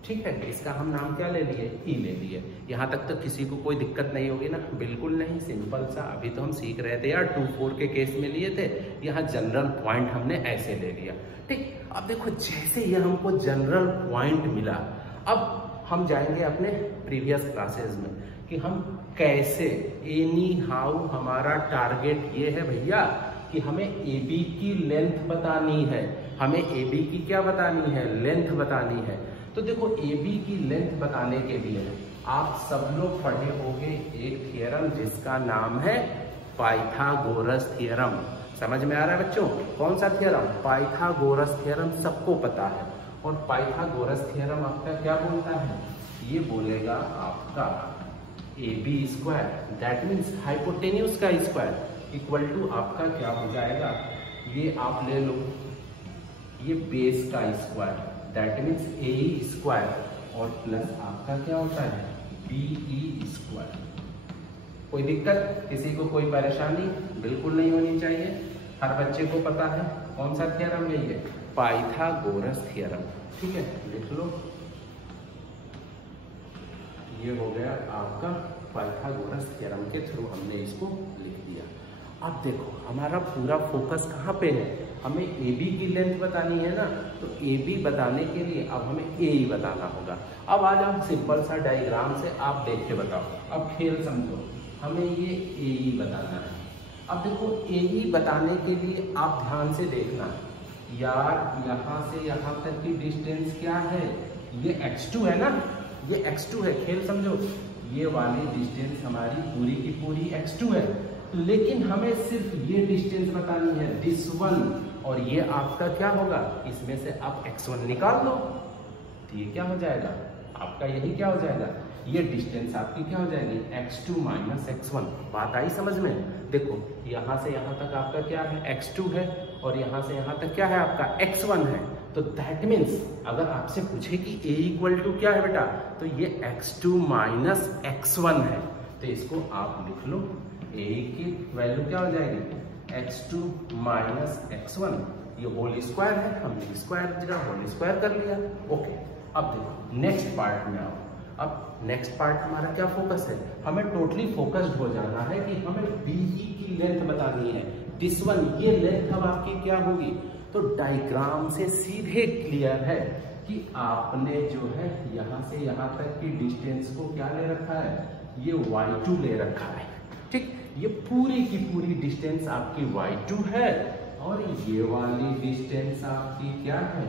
ठीक है। इसका हम नाम क्या ले लिए, e ले लिए। यहाँ तक तो किसी को कोई दिक्कत नहीं होगी ना, बिल्कुल नहीं, सिंपल सा। अभी तो हम सीख रहे थे यार, 2-4 के केस में लिए थे, यहाँ जनरल पॉइंट हमने ऐसे ले लिया, ठीक। अब देखो जैसे ये हमको जनरल पॉइंट मिला, अब हम जाएंगे अपने प्रीवियस क्लासेस में कि हम कैसे, एनी हाउ हमारा टारगेट ये है भैया कि हमें ए बी की लेंथ बतानी है। हमें ए बी की क्या बतानी है, लेंथ बतानी है। तो देखो ए बी की लेंथ बताने के लिए आप सब लोग पढ़े होंगे एक थियरम जिसका नाम है पाइथागोरस थियरम। समझ में आ रहा है बच्चों? कौन सा थियरम? पाइथागोरस थियरम सबको पता है। और पाइथागोरस थियरम आपका क्या बोलता है? ये बोलेगा आपका AB square, that means hypotenuse का स्क्वायर इक्वल टू आपका क्या हो जाएगा, ये आप ले लो, ये बेस का square, that means AE square और प्लस आपका क्या होता है BE स्क्वायर। कोई दिक्कत? किसी को कोई परेशानी बिल्कुल नहीं होनी चाहिए, हर बच्चे को पता है कौन सा थियरम है ये, पाइथागोरस थियरम। ठीक है, लिख लो, ये हो गया आपका पाइथागोरस थियरम के थ्रू हमने इसको लिख दिया। अब देखो हमारा पूरा फोकस कहाँ पे है, हमें AB की लेंथ बतानी है ना, तो AB बताने के लिए अब हमें AE बताना होगा। अब आज हम सिंपल सा डायग्राम से आप देख के बताओ, अब खेल समझो, हमें ये AE बताना है। अब देखो AE बताने के लिए आप ध्यान से देखना यार, यहाँ से यहाँ तक की डिस्टेंस क्या है, ये x2 है ना, ये x2 है, खेल समझो, ये वाली डिस्टेंस हमारी पूरी की पूरी x2 है, लेकिन हमें सिर्फ ये डिस्टेंस बतानी है दिस वन, और ये आपका क्या होगा, इसमें से आप x1 निकाल लो, तो ये क्या हो जाएगा आपका, यही क्या हो जाएगा, ये डिस्टेंस आपकी क्या हो जाएगी x2 माइनस x1। बात आई समझ में? देखो यहाँ से यहाँ तक आपका क्या है x2 है, और यहाँ से यहाँ तक क्या है आपका x1 है, तो दैट मीन्स अगर आपसे पूछे कि A इक्वल टू क्या है बेटा, तो ये x2 माइनस x1 है, तो इसको आप लिख लो, A की वैल्यू क्या हो जाएगी x2 माइनस x1, ये होल स्क्वायर है, हमने स्क्वायर जगह होल स्क्वायर कर लिया। ओके, अब देखो नेक्स्ट पार्ट में आओ। अब नेक्स्ट पार्ट हमारा क्या फोकस है, हमें टोटली फोकस्ड हो जाना है कि हमें BE की लेंथ बतानी है, दिस वन, ये लेंथ अब आपकी क्या होगी, तो डायग्राम से सीधे क्लियर है कि आपने जो है यहाँ से यहाँ तक की डिस्टेंस को क्या ले रखा है, ये y2 ले रखा है। ठीक, ये पूरी की पूरी डिस्टेंस आपकी y2 है, और ये वाली डिस्टेंस आपकी क्या है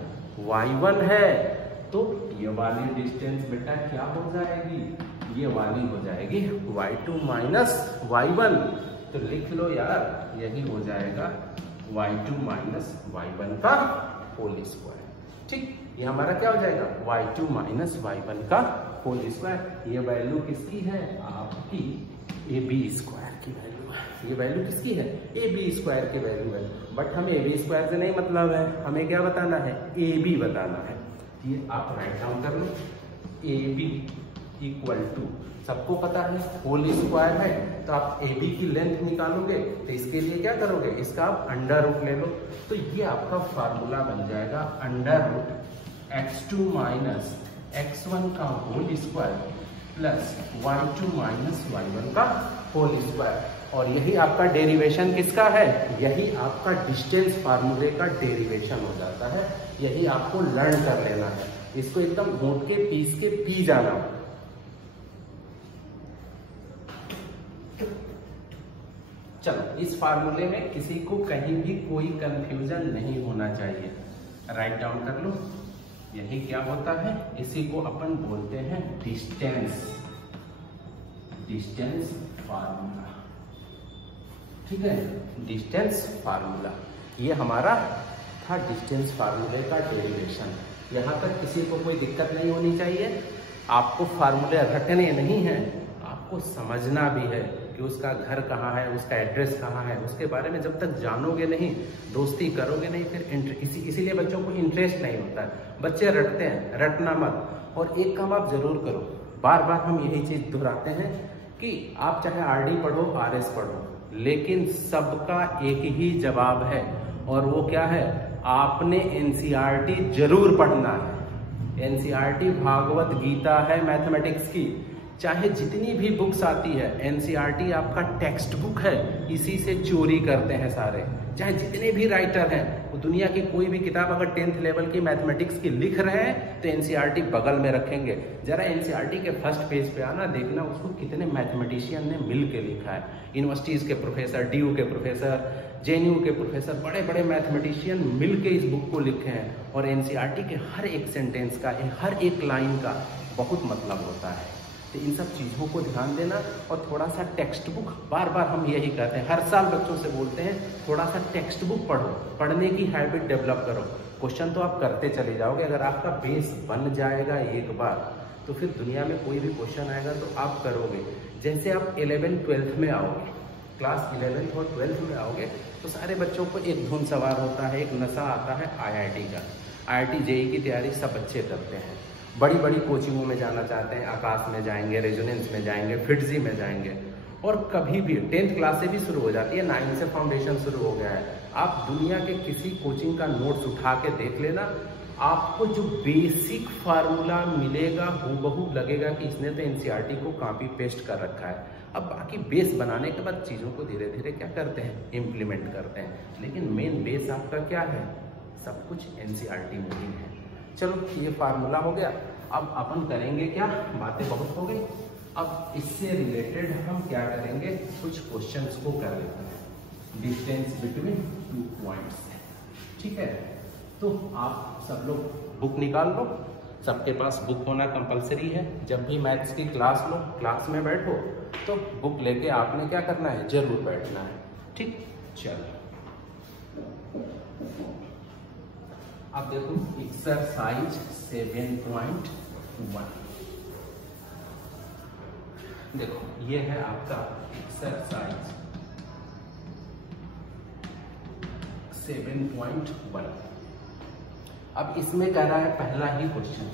y1 है, तो ये वाली डिस्टेंस बेटा क्या हो जाएगी, ये वाली हो जाएगी y2 माइनस y1, तो लिख लो यार, यही हो जाएगा y2 माइनस y1 का होल स्क्वायर। ठीक, ये हमारा क्या हो जाएगा y2 माइनस y1 का होल स्क्वायर। ये वैल्यू किसकी है, आपकी AB स्क्वायर की वैल्यू है, ये वैल्यू किसकी है, AB स्क्वायर की वैल्यू है। बट हमें AB स्क्वायर से नहीं मतलब है, हमें क्या बताना है, AB बताना है। ये आप राइट डाउन कर लो, AB इक्वल टू, सबको पता है होल स्क्वायर है, तो आप AB की लेंथ निकालोगे, तो इसके लिए क्या करोगे, इसका आप अंडर रूट ले लो, तो ये आपका फार्मूला बन जाएगा under root x2 minus x1 का whole square plus y2 minus y1 का होल स्क्वायर। और यही आपका डेरिवेशन किसका है, यही आपका डिस्टेंस फार्मूले का डेरिवेशन हो जाता है। यही आपको लर्न कर लेना है, इसको एकदम घोट के पीस के पी जाना। चलो, इस फार्मूले में किसी को कहीं भी कोई कंफ्यूजन नहीं होना चाहिए, राइट डाउन कर लो। यही क्या होता है, इसी को अपन बोलते हैं डिस्टेंस, डिस्टेंस फार्मूला। ठीक है, डिस्टेंस फार्मूला, ये हमारा था डिस्टेंस फार्मूले का डेरिवेशन। यहाँ तक किसी को कोई दिक्कत नहीं होनी चाहिए। आपको फार्मूले रटने नहीं हैं, आपको समझना भी है कि उसका घर कहाँ है, उसका एड्रेस कहाँ है, उसके बारे में जब तक जानोगे नहीं, दोस्ती करोगे नहीं, फिर इसीलिए बच्चों को इंटरेस्ट नहीं होता है। बच्चे रटते हैं, रटना मत। और एक काम आप जरूर करो, बार बार हम यही चीज दोहराते हैं कि आप चाहे RD पढ़ो, RS पढ़ो, लेकिन सबका एक ही जवाब है, और वो क्या है, आपने NCERT जरूर पढ़ना है। NCERT भागवत गीता है मैथमेटिक्स की, चाहे जितनी भी बुक्स आती है, NCERT आपका टेक्स्ट बुक है, इसी से चोरी करते हैं सारे। चाहे जितने भी राइटर हैं, वो दुनिया की कोई भी किताब अगर 10th लेवल की मैथमेटिक्स की लिख रहे हैं, तो NCERT बगल में रखेंगे। जरा NCERT के फर्स्ट पेज पे आना, देखना उसको कितने मैथमेटिशियन ने मिल के लिखा है। यूनिवर्सिटीज के प्रोफेसर, DU के प्रोफेसर, JNU के प्रोफेसर, बड़े बड़े मैथमेटिशियन मिल के इस बुक को लिखे हैं। और NCERT के हर एक सेंटेंस का, हर एक लाइन का बहुत मतलब होता है। तो इन सब चीज़ों को ध्यान देना और थोड़ा सा टेक्स्ट बुक, बार बार हम यही कहते हैं, हर साल बच्चों से बोलते हैं थोड़ा सा टेक्स्ट बुक पढ़ो, पढ़ने की हैबिट डेवलप करो। क्वेश्चन तो आप करते चले जाओगे, अगर आपका बेस बन जाएगा एक बार तो फिर दुनिया में कोई भी क्वेश्चन आएगा तो आप करोगे। जैसे आप 11th-12th में आओगे, क्लास 11th और 12th में आओगे तो सारे बच्चों को एक धुन सवार होता है, एक नशा आता है IIT का। IIT JEE की तैयारी सब बच्चे करते हैं, बड़ी बड़ी कोचिंगों में जाना चाहते हैं, आकाश में जाएंगे, रेजोनेंस में जाएंगे, फिटजी में जाएंगे। और कभी भी 10th क्लास से भी शुरू हो जाती है, 9 से फाउंडेशन शुरू हो गया है। आप दुनिया के किसी कोचिंग का नोट्स उठा के देख लेना, आपको जो बेसिक फार्मूला मिलेगा हूबहू लगेगा कि इसने तो NCERT को कॉपी पेस्ट कर रखा है। अब बाकी बेस बनाने के बाद चीज़ों को धीरे धीरे क्या करते हैं, इम्प्लीमेंट करते हैं, लेकिन मेन बेस आपका क्या है, सब कुछ NCERT में ही है। चलो ये फार्मूला हो गया। अब अपन करेंगे क्या, बातें बहुत हो गई, अब इससे रिलेटेड हम क्या करेंगे, कुछ क्वेश्चंस को कर लेते हैं, डिस्टेंस बिटवीन 2 पॉइंट्स। ठीक है, तो आप सब लोग बुक निकाल लो, सबके पास बुक होना कंपलसरी है। जब भी मैथ्स की क्लास लो, क्लास में बैठो तो बुक लेके आपने क्या करना है, जरूर बैठना है। ठीक, चलो अब देखो एक्सरसाइज 7.1। देखो ये है आपका एक्सरसाइज 7.1। अब इसमें कह रहा है पहला ही क्वेश्चन,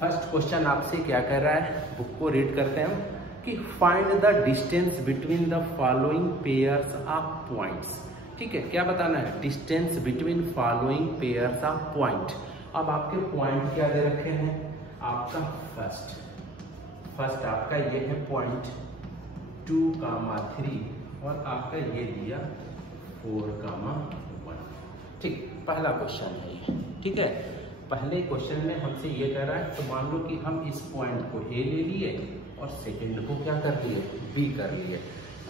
फर्स्ट क्वेश्चन आपसे क्या कह रहा है, बुक को रीड करते हैं हम, कि find the distance between the following pairs of points. ठीक है, क्या बताना है, distance between following pairs of point. अब आपके पॉइंट क्या दे रखे हैं, आपका फर्स्ट आपका ये है पॉइंट 2,3 और आपका ये दिया 4,1। ठीक, पहला क्वेश्चन है ये। ठीक है, पहले क्वेश्चन में हमसे ये कह रहा है, तो मान लो कि हम इस पॉइंट को A ले लिए और सेकंड को क्या कर लिए, B कर लिए।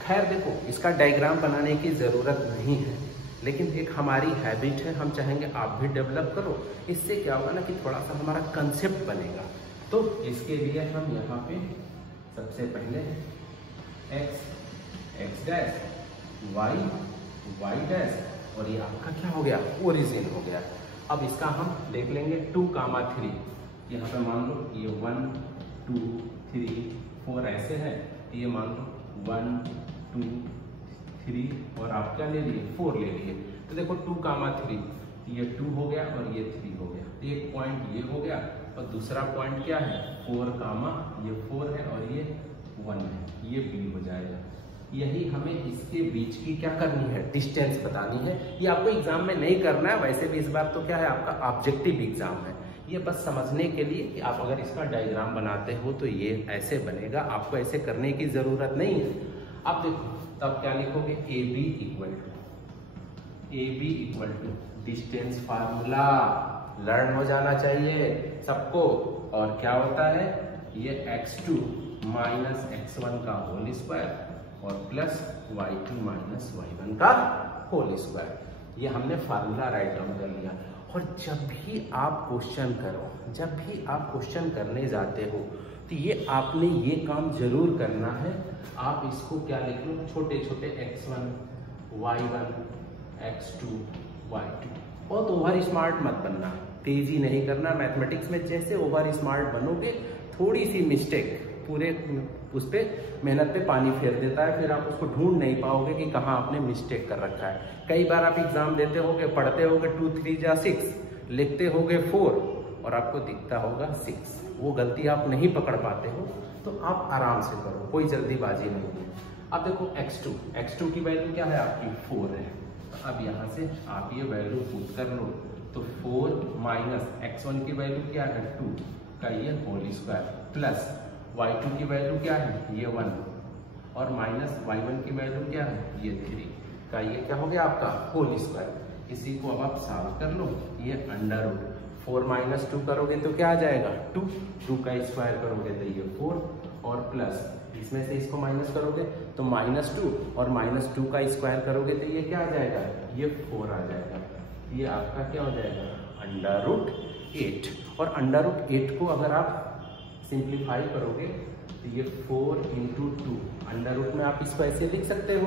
खैर देखो इसका डायग्राम बनाने की ज़रूरत नहीं है, लेकिन एक हमारी हैबिट है, हम चाहेंगे आप भी डेवलप करो। इससे क्या होगा ना कि थोड़ा सा हमारा कंसेप्ट बनेगा। तो इसके लिए हम यहाँ पे सबसे पहले x डैश y डैश और ये आपका क्या हो गया, ओरिजिन हो गया। अब इसका हम देख लेंगे 2,3, यहाँ पे मान लो ये 1 2 3 4 ऐसे है, ये मान लो 1 2 3 और आप क्या ले लिए, 4 ले लिए। तो देखो 2,3, ये 2 हो गया और ये 3 हो गया, तो एक पॉइंट ये हो गया और दूसरा पॉइंट क्या है 4, ये 4 है और ये 1 है, ये B हो जाएगा। यही हमें इसके बीच की क्या करनी है, डिस्टेंस बतानी है। ये आपको एग्जाम में नहीं करना है, वैसे भी इस बार तो क्या है आपका ऑब्जेक्टिव एग्जाम है। ये बस समझने के लिए कि आप अगर इसका डायग्राम बनाते हो तो ये ऐसे बनेगा, आपको ऐसे करने की जरूरत नहीं है। अब देखो तब क्या लिखोगे, AB equal to distance formula learn हो जाना चाहिए सबको। और क्या होता है, ये x2 माइनस x1 का होल स्क्वायर और प्लस y2 माइनस y1 का होल स्क्वायर। ये हमने फार्मूला राइट डाउन कर लिया। और जब भी आप क्वेश्चन करो, जब भी आप क्वेश्चन करने जाते हो तो ये आपने ये काम जरूर करना है। आप इसको क्या लिख लो, छोटे छोटे x1 y1 x2 y2। बहुत ओवर स्मार्ट मत बनना, तेजी नहीं करना मैथमेटिक्स में। जैसे ओवर स्मार्ट बनोगे थोड़ी सी मिस्टेक पूरे उस पर मेहनत पे पानी फेर देता है, फिर आप उसको ढूंढ नहीं पाओगे कि कहाँ आपने मिस्टेक कर रखा है। कई बार आप एग्जाम देते होगे, पढ़ते होगे 2 3 जा 6, लिखते होगे 4 और आपको दिखता होगा 6। वो गलती आप नहीं पकड़ पाते हो, तो आप आराम से करो, कोई जल्दीबाजी नहीं है। अब देखो x2 की वैल्यू क्या है आपकी 4 है। अब यहाँ से आप ये वैल्यू पुट कर लो, तो 4 माइनस x1 की वैल्यू क्या है 2 का ये होल स्क्वायर प्लस y2 की वैल्यू क्या है ये 1 और माइनस y1 की वैल्यू क्या है ये 3 का ये क्या हो गया आपका होल स्क्वायर। इसी को अब आप सॉल्व कर लो, ये अंडर रूट 4 माइनस 2 करोगे तो क्या आ जाएगा 2 का स्क्वायर करोगे तो ये 4 और प्लस इसमें से इसको माइनस करोगे तो -2 और -2 का स्क्वायर करोगे तो ये क्या आ जाएगा, ये 4 आ जाएगा। ये आपका क्या हो जाएगा अंडर रूट 8। और अंडर रूट 8 को अगर आप सिंप्लीफाई करोगे तो ये 4 × 2 अंडर रूट में आप इसको ऐसे लिख सकते हो,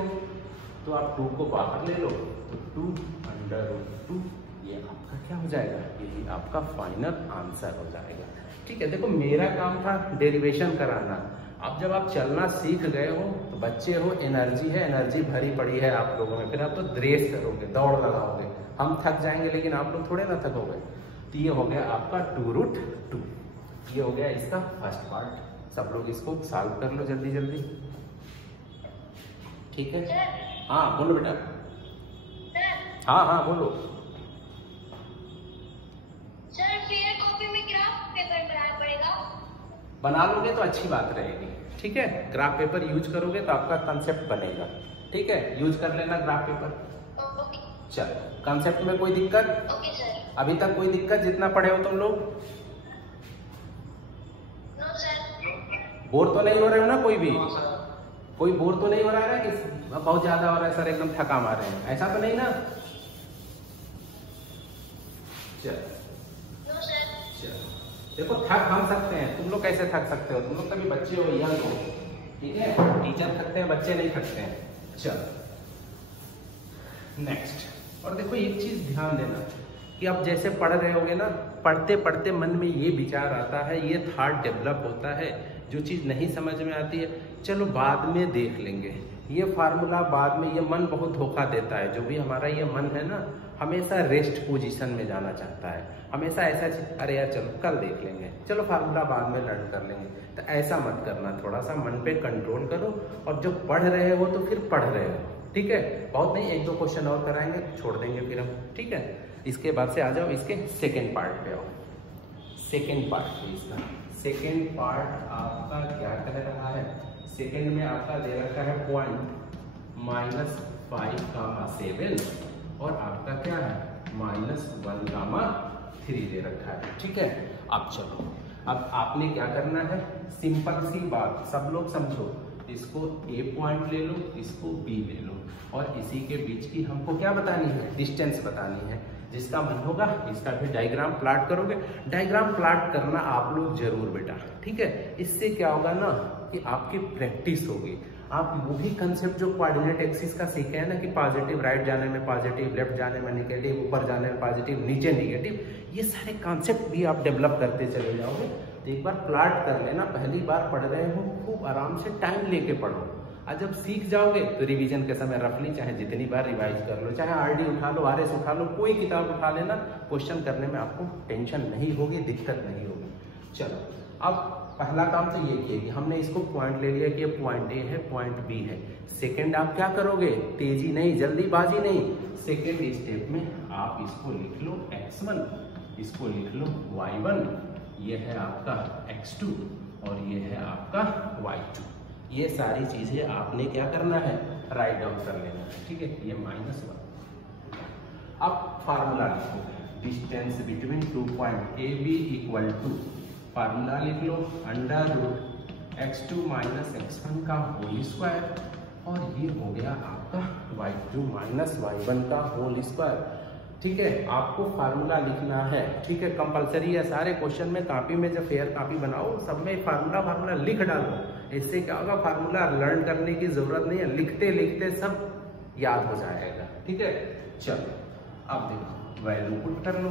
तो आप 2 को बाहर ले लो तो 2 √ 2, ये आपका क्या हो जाएगा, यही आपका फाइनल आंसर हो जाएगा। ठीक है, देखो मेरा काम था डेरिवेशन कराना। अब जब आप चलना सीख गए हो तो बच्चे हो, एनर्जी है, एनर्जी भरी पड़ी है आप लोगों में, फिर आप तो रेस करोगे, दौड़ लगाओगे। हम थक जाएंगे लेकिन आप लोग थोड़े ना थकोगे। तो ये हो गया आपका 2√2, ये हो गया इसका फर्स्ट पार्ट। सब लोग इसको सॉल्व कर लो जल्दी जल्दी। ठीक है, हाँ बोलो बेटा। हाँ हाँ बोलो। सर फिर कॉपी में ग्राफ पेपर बनाना पड़ेगा। बना लोगे तो अच्छी बात रहेगी। ठीक है, ग्राफ पेपर यूज करोगे तो आपका कंसेप्ट बनेगा। ठीक है, यूज कर लेना ग्राफ पेपर। चलो, कंसेप्ट में कोई दिक्कत? Okay sir. अभी तक कोई दिक्कत जितना पढ़े हो तुम लोग? No sir. बोर तो नहीं हो रहे हो ना कोई भी? कोई बोर तो नहीं हो रहा है ना कि बहुत ज्यादा हो रहा है सर, एकदम थका मार रहे हैं, ऐसा तो नहीं ना? चलो नो सर। चलो, देखो थक हम सकते हैं, तुम लोग कैसे थक सकते हो? तुम लोग कभी बच्चे हो, यंग हो। ठीक है, टीचर थकते हैं, बच्चे नहीं थकते हैं। चलो नेक्स्ट। और देखो एक चीज ध्यान देना कि आप जैसे पढ़ रहे होगे ना, पढ़ते पढ़ते मन में ये विचार आता है, ये थॉट डेवलप होता है, जो चीज़ नहीं समझ में आती है चलो बाद में देख लेंगे, ये फार्मूला बाद में। ये मन बहुत धोखा देता है, जो भी हमारा ये मन है ना, हमेशा रेस्ट पोजीशन में जाना चाहता है, हमेशा ऐसा अरे यार चलो कल देख लेंगे, चलो फार्मूला बाद में लर्न कर लेंगे। तो ऐसा मत करना, थोड़ा सा मन पे कंट्रोल करो, और जो पढ़ रहे हो तो फिर पढ़ रहे हो। ठीक है, बहुत नहीं, 1-2 क्वेश्चन और कराएंगे, छोड़ देंगे फिर हम। ठीक है, इसके बाद से आ जाओ इसके सेकेंड पार्ट पे आओ। सेकेंड पार्ट इसका सेकेंड पार्ट आपका क्या कह रहा है? सेकेंड में आपका दे रखा है पॉइंट -5, 7 और आपका क्या है -1, 3 दे रखा है। ठीक है, अब चलो, अब आपने क्या करना है, सिंपल सी बात, सब लोग समझो, इसको A पॉइंट ले लो, इसको B ले लो, और इसी के बीच की हमको क्या बतानी है, डिस्टेंस बतानी है। जिसका मन होगा इसका भी डायग्राम प्लॉट करोगे। डायग्राम प्लॉट करना आप लोग जरूर बेटा। ठीक है, इससे क्या होगा ना कि आपकी प्रैक्टिस होगी। आप वो भी कंसेप्ट जो कोऑर्डिनेट एक्सिस का सीखे हैं ना, कि पॉजिटिव राइट जाने में पॉजिटिव, लेफ्ट जाने में नेगेटिव, ऊपर जाने में पॉजिटिव, नीचे नेगेटिव, ये सारे कॉन्सेप्ट भी आप डेवलप करते चले जाओगे। तो एक बार प्लॉट कर लेना, पहली बार पढ़ रहे हो, खूब आराम से टाइम लेके पढ़ो, और जब सीख जाओगे तो रिवीजन के समय रफली चाहे जितनी बार रिवाइज कर लो, चाहे आरडी उठा लो, आरएस उठा लो, कोई किताब उठा लेना, क्वेश्चन करने में आपको टेंशन नहीं होगी, दिक्कत नहीं होगी। चलो, अब पहला काम तो ये किया कि हमने इसको पॉइंट ले लिया कि ये पॉइंट ए है, पॉइंट बी है। सेकंड आप क्या करोगे, तेजी नहीं, जल्दीबाजी नहीं, सेकंड स्टेप में आप इसको लिख लो x1, इसको लिख लो y1, ये है आपका x2 और ये है आपका y2। ये सारी चीजें आपने क्या करना है, राइट डाउन कर लेना है। ठीक है, ये -1। अब फार्मूला लिखो, distance between 2 point A B equal to, formula लिख लो √x2 - x1 का होल स्क्वायर, और ये हो गया आपका y2 - y1 का होल स्क्वायर। ठीक है, आपको फार्मूला लिखना है। ठीक है, कंपलसरी है, सारे क्वेश्चन में कॉपी में जब फेयर कॉपी बनाओ सब में फार्मूला लिख डालो। इससे क्या होगा, फार्मूला लर्न करने की जरूरत नहीं है, लिखते लिखते सब याद हो जाएगा। ठीक है, चलो अब देखो वैल्यू पुट कर लो।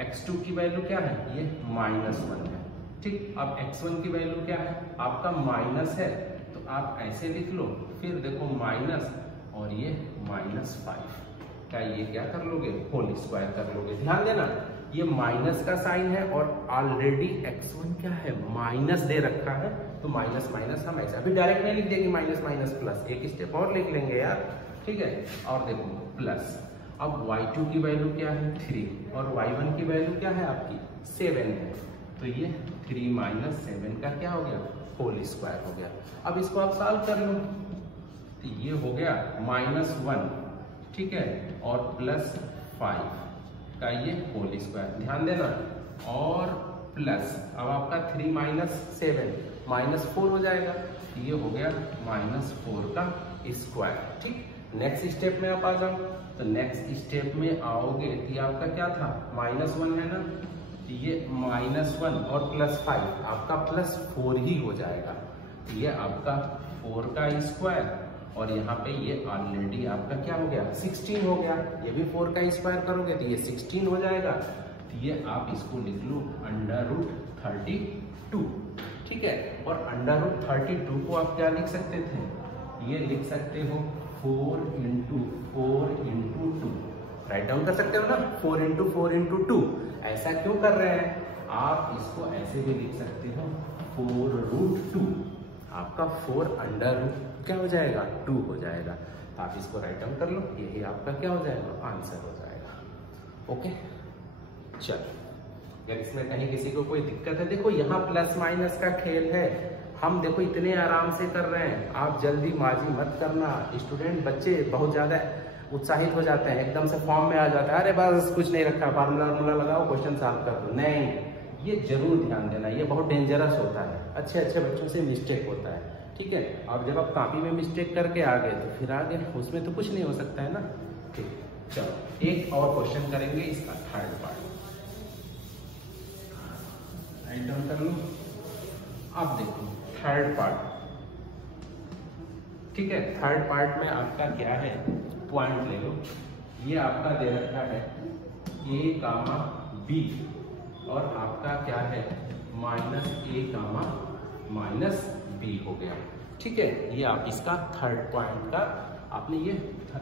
x2 की वैल्यू क्या है, ये -1 है। ठीक, अब x1 की वैल्यू क्या है, आपका माइनस है, तो आप ऐसे लिख लो, फिर देखो माइनस और ये -5 का ये क्या कर लोगे, होल स्क्वायर कर लोगे। ध्यान देना, ये माइनस का साइन है और ऑलरेडी x1 क्या है, माइनस दे रखा है, तो माइनस माइनस हम ऐसा भी डायरेक्ट नहीं लिख देंगे, माइनस माइनस प्लस, एक स्टेप और लिख लेंगे यार। ठीक है, और देखो प्लस, अब y2 की वैल्यू क्या है 3 और y1 की वैल्यू क्या है आपकी 7 है, तो ये 3 - 7 का क्या हो गया, होल स्क्वायर हो गया। अब इसको आप सॉल्व कर लो, तो ये हो गया -1, ठीक है, और +5 का ये होल स्क्वायर, ध्यान देना, और प्लस अब आपका 3 - 7 -4 हो जाएगा, ये हो गया -4 का स्क्वायर। ठीक, नेक्स्ट स्टेप में आप आ जाओ, तो नेक्स्ट स्टेप में आओगे कि आपका क्या था, -1 है ना, ये -1 और +5 आपका +4 ही हो जाएगा। ये आपका 4 का स्क्वायर और यहाँ पे ये ऑलरेडी आपका क्या हो गया 16 हो गया। ये भी 4 का स्क्वायर करोगे तो ये 16 हो जाएगा। तो ये आप इसको लिख लो √32, ठीक है। और √32 को आप क्या लिख सकते थे, ये लिख सकते हो 4 × 4 × 2, राइट डाउन कर सकते हो ना, 4 × 4 × 2। ऐसा क्यों कर रहे हैं, आप इसको ऐसे भी लिख सकते हो 4√2। आपका 4 अंडर क्या हो जाएगा 2 हो जाएगा। आप इसको राइट डाउन कर लो, यही आपका क्या हो जाएगा आंसर हो जाएगा। ओके चलो, अगर इसमें कहीं किसी को कोई दिक्कत है, देखो यहाँ प्लस माइनस का खेल है, हम देखो इतने आराम से कर रहे हैं। आप जल्दीबाजी मत करना। स्टूडेंट बच्चे बहुत ज्यादा उत्साहित हो जाते हैं, एकदम से फॉर्म में आ जाता है, अरे बस कुछ नहीं रखा, फार्मूला लगाओ क्वेश्चन सॉल्व कर दो। नहीं, ये जरूर ध्यान देना, ये बहुत डेंजरस होता है। अच्छे अच्छे बच्चों से मिस्टेक होता है, ठीक है। और जब आप कॉपी में मिस्टेक करके आ गए तो फिर आगे उसमें तो कुछ नहीं हो सकता है ना। ठीक, चलो एक और क्वेश्चन करेंगे, इसका थर्ड पार्ट राइट डाउन कर लो। अब देखो थर्ड पार्ट, ठीक है। थर्ड पार्ट में आपका क्या है, पॉइंट ले लो। ये आपका दे रखा है a, b और आपका क्या है -a, -b हो गया, ठीक है। ये आप इसका थर्ड पॉइंट का आपने ये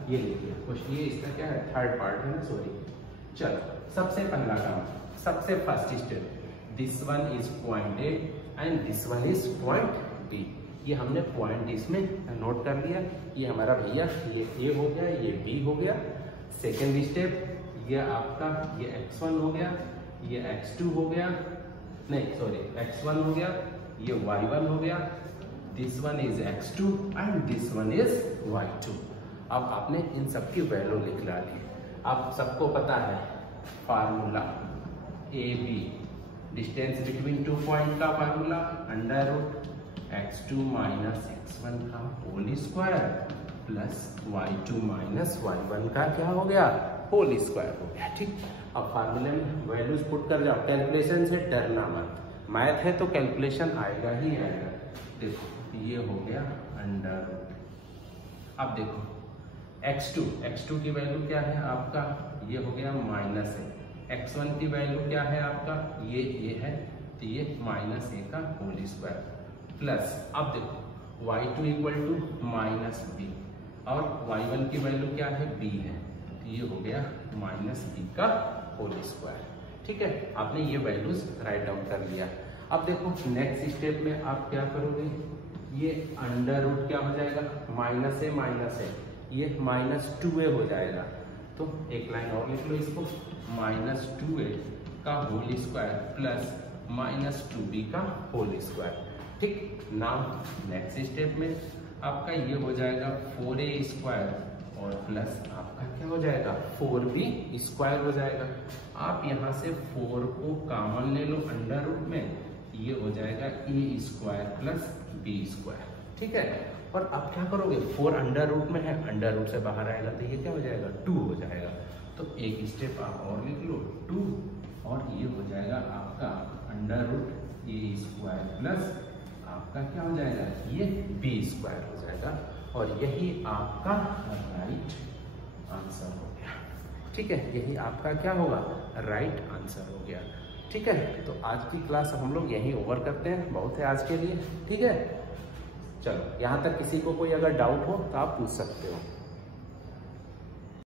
लिख लिया क्वेश्चन। ये इसका क्या है थर्ड पार्ट है ना, सॉरी। चलो सबसे पहला काम, सबसे first step, this one is point A and this one is point B। ये हमने पॉइंट इसमें नोट कर लिया। ये हमारा भैया ये A हो गया, ये B हो गया। सेकेंड स्टेप, ये आपका ये x1 हो गया, ये x2 हो गया, नहीं सॉरी x1 हो गया, ये y1 हो गया, this one is x2 and this one is y2। अब आपने इन सब की वैल्यू लिख ली। अब सबको पता है formula AB, distance between 2 point का फार्मूला √x2 - x1 का whole square plus y2 - y1 का क्या हो गया होल स्क्वायर हो गया, ठीक। अब फार्मूले में वैल्यूज पुट कर जाओ, कैलकुलेशन से डरना मत, मैथ है तो कैलकुलेशन आएगा ही आएगा। देखो ये हो गया अंडर। अब देखो x2 की वैल्यू क्या है आपका, ये हो गया माइनस है। x1 की वैल्यू क्या है आपका, ये है तो ये -a का होल स्क्वायर प्लस, अब देखो y2 = -b और y1 की वैल्यू क्या है b है, तो ये हो गया -b का होल स्क्वायर, ठीक है। आपने ये वैल्यूज राइट डाउन कर लिया। अब देखो नेक्स्ट स्टेप में आप क्या करोगे, ये अंडर रूट क्या हो जाएगा -a, ये -2a हो जाएगा। तो एक लाइन और लिख लो इसको, -2a का होल स्क्वायर प्लस -2b का होल स्क्वायर, ठीक। नाउ नेक्स्ट स्टेप में आपका ये हो जाएगा 4a² और प्लस आपका क्या हो जाएगा 4b² हो जाएगा। आप यहाँ से 4 को कॉमन ले लो अंडर रूट में, ये हो जाएगा a² प्लस b², ठीक है। और अब क्या करोगे, 4 अंडर रूट में है, अंडर रूट से बाहर आएगा तो ये क्या हो जाएगा 2 हो जाएगा। तो एक स्टेप आप और लिख लो 2 और ये हो जाएगा आपका अंडर रूट a² प्लस आपका क्या हो जाएगा ये b² हो जाएगा। और यही आपका राइट आंसर हो गया, ठीक है। यही आपका क्या होगा राइट आंसर हो गया, ठीक है। तो आज की क्लास हम लोग यहीं ओवर करते हैं, बहुत है आज के लिए, ठीक है। चलो यहाँ तक किसी को कोई अगर डाउट हो तो आप पूछ सकते हो।